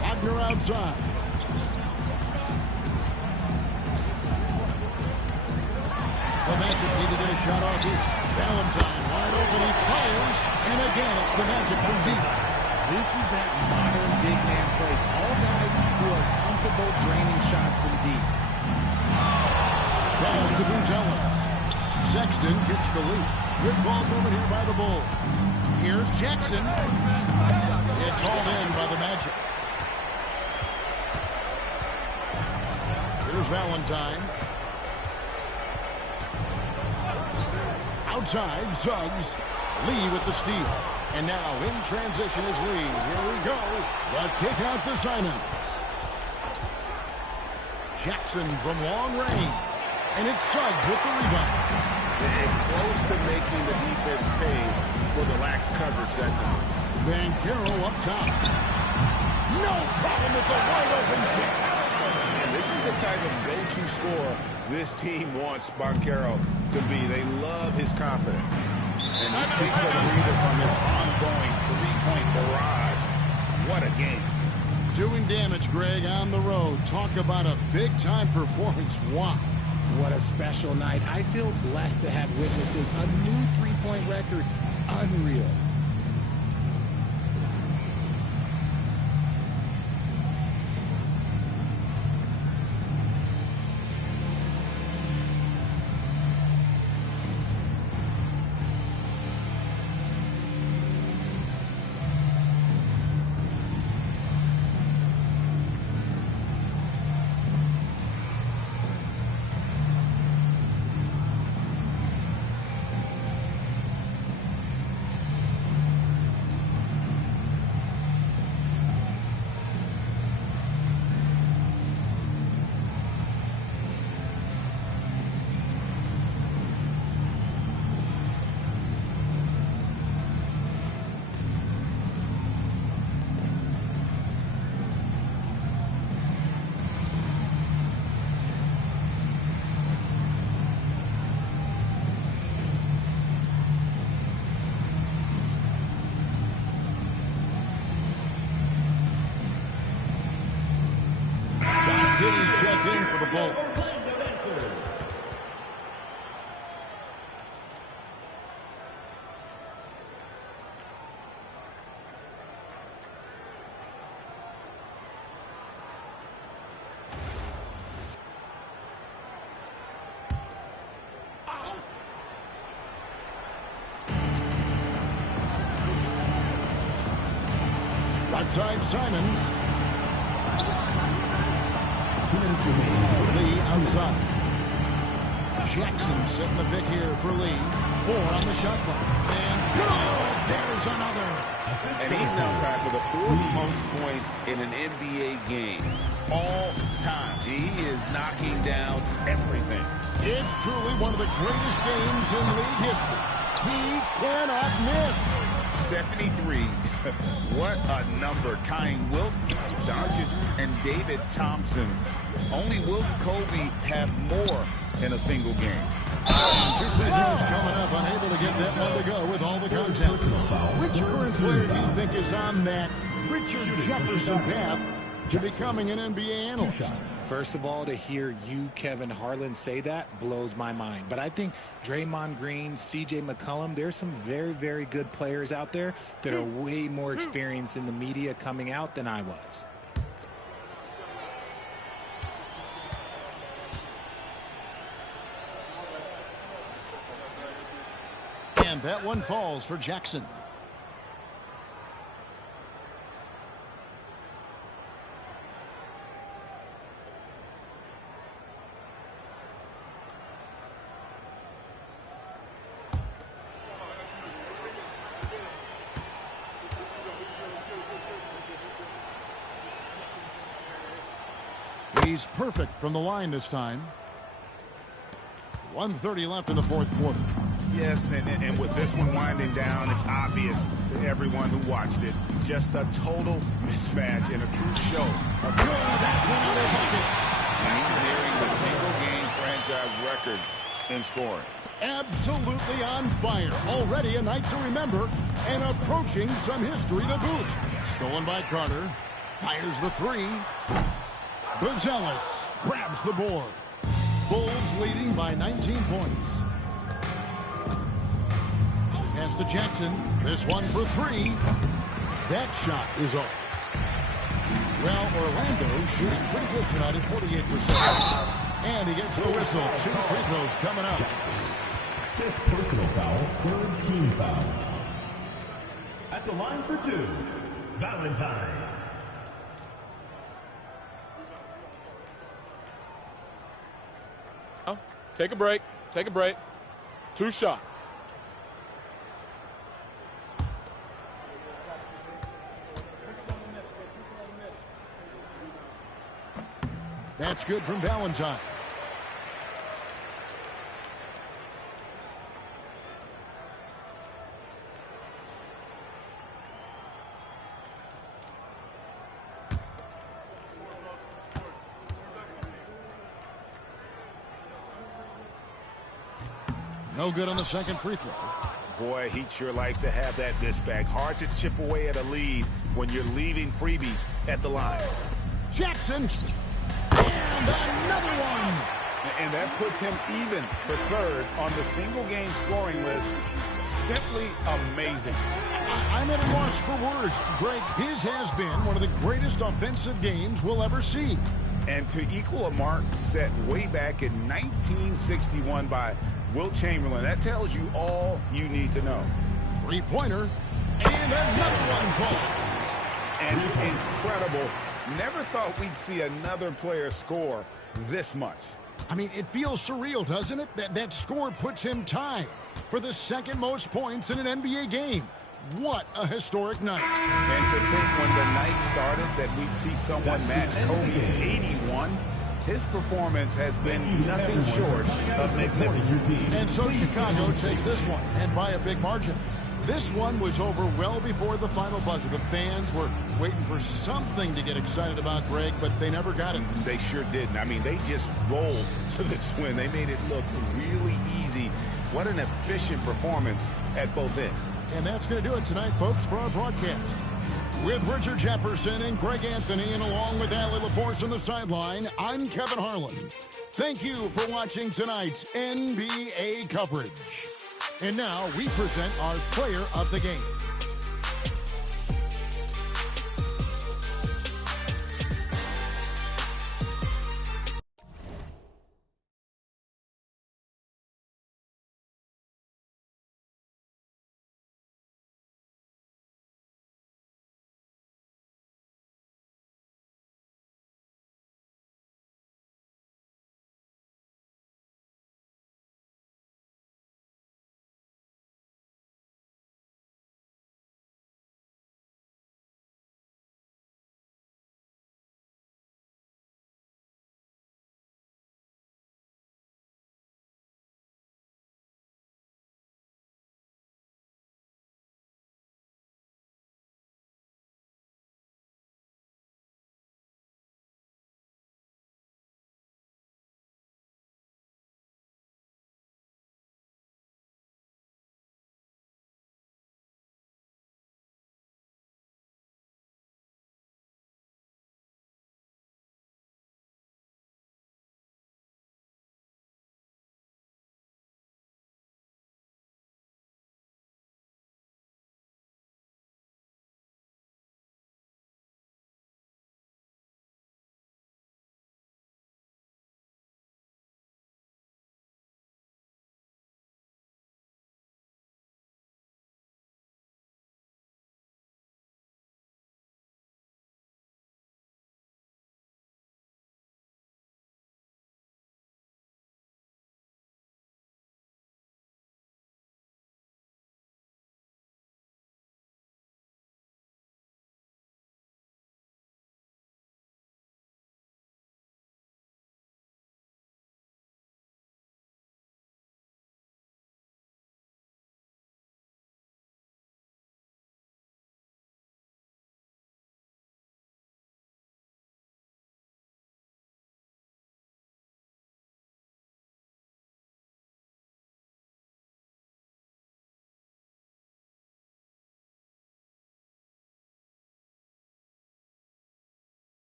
Wagner outside. The Magic needed a shot off here. Valentine wide open. He fires. And again, it's the Magic from deep. This is that modern big man play. Tall guys who are comfortable draining shots from deep. Pass to Bruzelis. Sexton gets the lead. Good ball movement here by the Bulls. Here's Jackson. It's hauled in by the Magic. Here's Valentine. Outside, Suggs. Lee with the steal. And now in transition is Lee. Here we go. The kick out to Simons. Jackson from long range. And it's Suggs with the rebound. They're close to making the defense pay for the lax coverage that's in. Banchero up top. No problem with the wide open kick. And this is the type of go-to scorer this team wants Banchero to be. They love his confidence. And he takes a breather from his ongoing three-point barrage. What a game. Doing damage, Greg, on the road. Talk about a big-time performance. Wow. What a special night. I feel blessed to have witnessed this. A new three-point record. Unreal. Checked in for the Bulls. Outside Simons. 2 minutes remaining. Lee outside. Jackson setting the pick here for Lee. 4 on the shot clock. And good! There's another. And he's now tied for the 4th most points in an NBA game all time. He is knocking down everything. It's truly one of the greatest games in league history. He cannot miss. 73. What a number. Tying Wilt, Doncic, and David Thompson. Only Wilt and Kobe have more in a single game. 2 free throws coming up. Unable to get that one to go with all the contact. Which current player do you think is on that Richard Jefferson path to becoming an NBA analyst. First of all, to hear you, Kevin Harlan, say that blows my mind. But I think Draymond Green, C.J. McCollum, there's some very, very good players out there that are way more experienced in the media coming out than I was. And that one falls for Jackson. He's perfect from the line this time. 1:30 left in the fourth quarter. Yes, and with this one winding down, it's obvious to everyone who watched it. Just a total mismatch and a true show. That's another bucket. And he's nearing the single-game franchise record in scoring. Absolutely on fire. Already a night to remember and approaching some history to boot. Stolen by Carter. Fires the three. Buzelis grabs the board. Bulls leading by 19 points. Pass to Jackson. This one for three. That shot is off. Well, Orlando shooting pretty good tonight at 48%. And he gets the whistle. 2 free throws coming up. Fifth personal foul, third team foul. At the line for 2, Valentine. Take a break. Take a break. 2 shots. That's good from Valentine. No good on the second free throw. Boy, he'd sure like to have that this back. Hard to chip away at a lead when you're leaving freebies at the line. Jackson. And another one. And that puts him even for third on the single-game scoring list. Simply amazing. I'm at a loss for words. Greg, his has been one of the greatest offensive games we'll ever see. And to equal a mark set way back in 1961 by Wilt Chamberlain, that tells you all you need to know. Three-pointer, and another one falls. And incredible. Never thought we'd see another player score this much. I mean, it feels surreal, doesn't it? That score puts him tied for the second most points in an NBA game. What a historic night. And to think when the night started that we'd see someone match Kobe's 81, his performance has been nothing short of magnificent. And so Chicago takes this one, and by a big margin. This one was over well before the final buzzer. The fans were waiting for something to get excited about, Greg, but they never got it. They sure didn't. I mean, they just rolled to this win. They made it look really easy. What an efficient performance at both ends. And that's going to do it tonight, folks, for our broadcast. With Richard Jefferson and Greg Anthony, and along with Allie LaForce on the sideline, I'm Kevin Harlan. Thank you for watching tonight's NBA coverage. And now we present our player of the game.